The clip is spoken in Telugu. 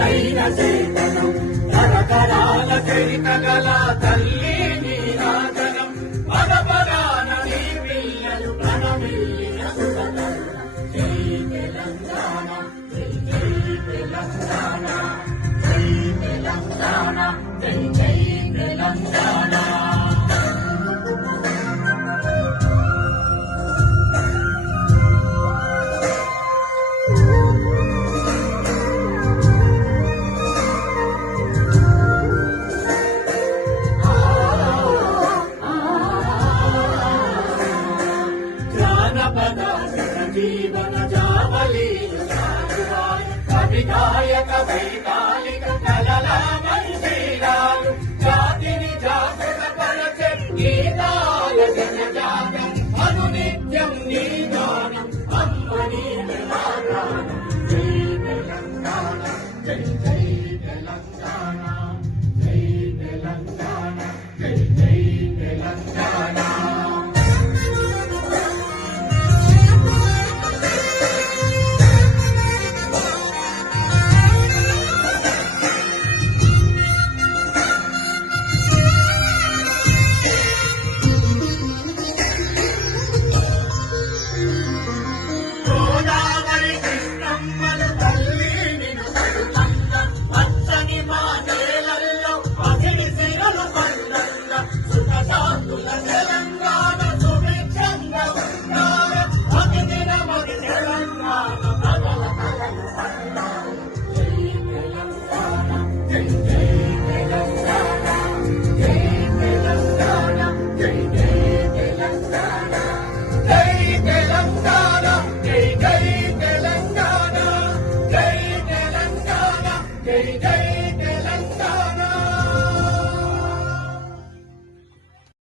ఒక్కటైన చేతనం తరతరాల చరితగల తల్లి జీవన జావలీలు సాగువాయి కవి తెలంగాణ.